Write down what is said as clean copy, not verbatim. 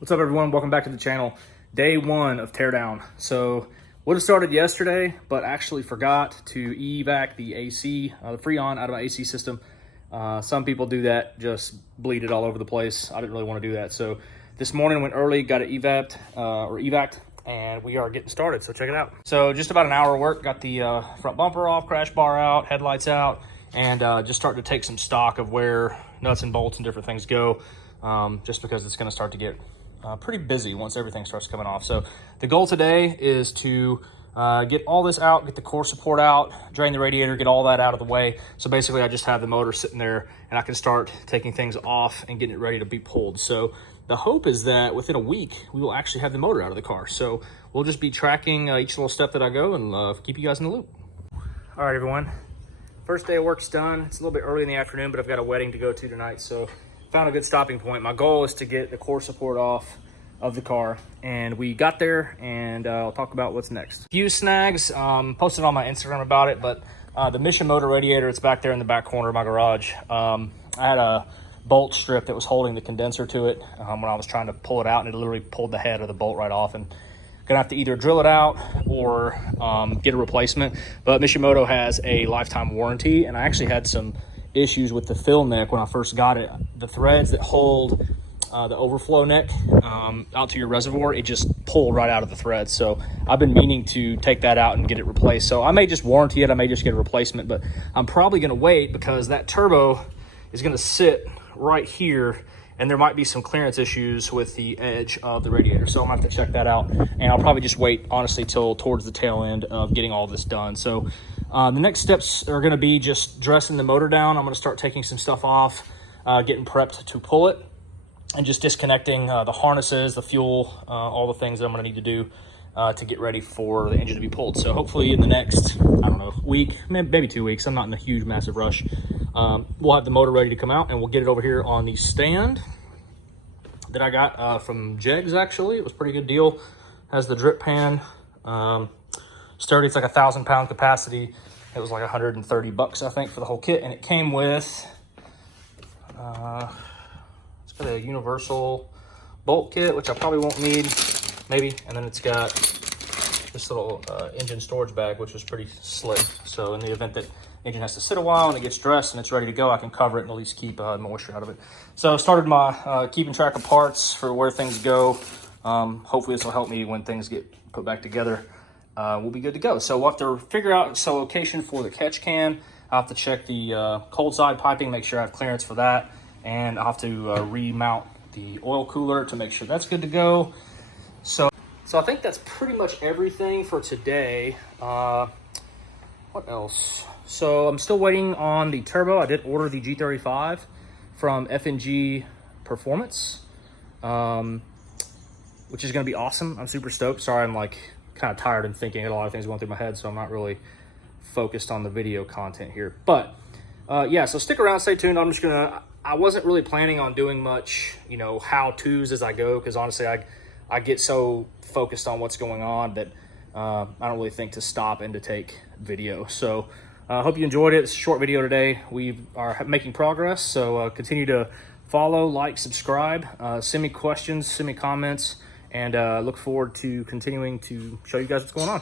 What's up, everyone? Welcome back to the channel. Day one of Teardown. So would have started yesterday, but actually forgot to evac the AC, the Freon out of my AC system. Some people do that, just bleed it all over the place. I didn't really want to do that. So this morning went early, got it evac'd, and we are getting started. So check it out. So just about an hour of work, got the front bumper off, crash bar out, headlights out, and just starting to take some stock of where nuts and bolts and different things go, just because it's going to start to get pretty busy once everything starts coming off. So the goal today is to get all this out, get the core support out, drain the radiator, get all that out of the way. So basically I just have the motor sitting there and I can start taking things off and getting it ready to be pulled. So the hope is that within a week, we will actually have the motor out of the car. So we'll just be tracking each little step that I go and keep you guys in the loop. All right, everyone. First day of work's done. It's a little bit early in the afternoon, but I've got a wedding to go to tonight. So found a good stopping point. My goal is to get the core support off of the car, and we got there, and I'll talk about what's next. Few snags, posted on my Instagram about it, but the Mission motor radiator, it's back there in the back corner of my garage. I had a bolt strip that was holding the condenser to it when I was trying to pull it out, and it literally pulled the head of the bolt right off, and gonna have to either drill it out or get a replacement. But Mishimoto has a lifetime warranty, and I actually had some issues with the fill neck when I first got it. The threads that hold the overflow neck out to your reservoir, it just pulled right out of the thread. So I've been meaning to take that out and get it replaced. So I may just warranty it, I may just get a replacement, but I'm probably gonna wait because that turbo is gonna sit right here, and there might be some clearance issues with the edge of the radiator. So I'm gonna have to check that out, and I'll probably just wait, honestly, till towards the tail end of getting all this done. So the next steps are gonna be just dressing the motor down. I'm gonna start taking some stuff off, getting prepped to pull it, and just disconnecting the harnesses, the fuel, all the things that I'm gonna need to do to get ready for the engine to be pulled. So hopefully in the next, I don't know, week, maybe 2 weeks, I'm not in a huge, massive rush, we'll have the motor ready to come out, and we'll get it over here on the stand that I got from Jegs. Actually, it was a pretty good deal. Has the drip pan, sturdy. It's like 1,000-pound capacity. It was like 130 bucks, I think, for the whole kit, and it came with it's got a universal bolt kit, which I probably won't need, maybe, and then it's got this little engine storage bag, which was pretty slick. So in the event that engine has to sit a while and it gets dressed and it's ready to go, I can cover it and at least keep moisture out of it. So I started my keeping track of parts for where things go. Hopefully this will help me when things get put back together. We'll be good to go. So we'll have to figure out some location for the catch can. I'll have to check the cold side piping, make sure I have clearance for that. And I'll have to remount the oil cooler to make sure that's good to go. So I think that's pretty much everything for today. What else? So I'm still waiting on the turbo. I did order the G35 from F&G Performance, which is gonna be awesome. I'm super stoked. Sorry, I'm like kind of tired and thinking a lot of things going through my head, so I'm not really focused on the video content here. But yeah, so stick around, stay tuned. I wasn't really planning on doing much, you know, how-tos as I go, because honestly, I get so focused on what's going on that I don't really think to stop and to take video. So I hope you enjoyed it. It's a short video today. We are making progress, so continue to follow, like, subscribe, send me questions, send me comments, and look forward to continuing to show you guys what's going on.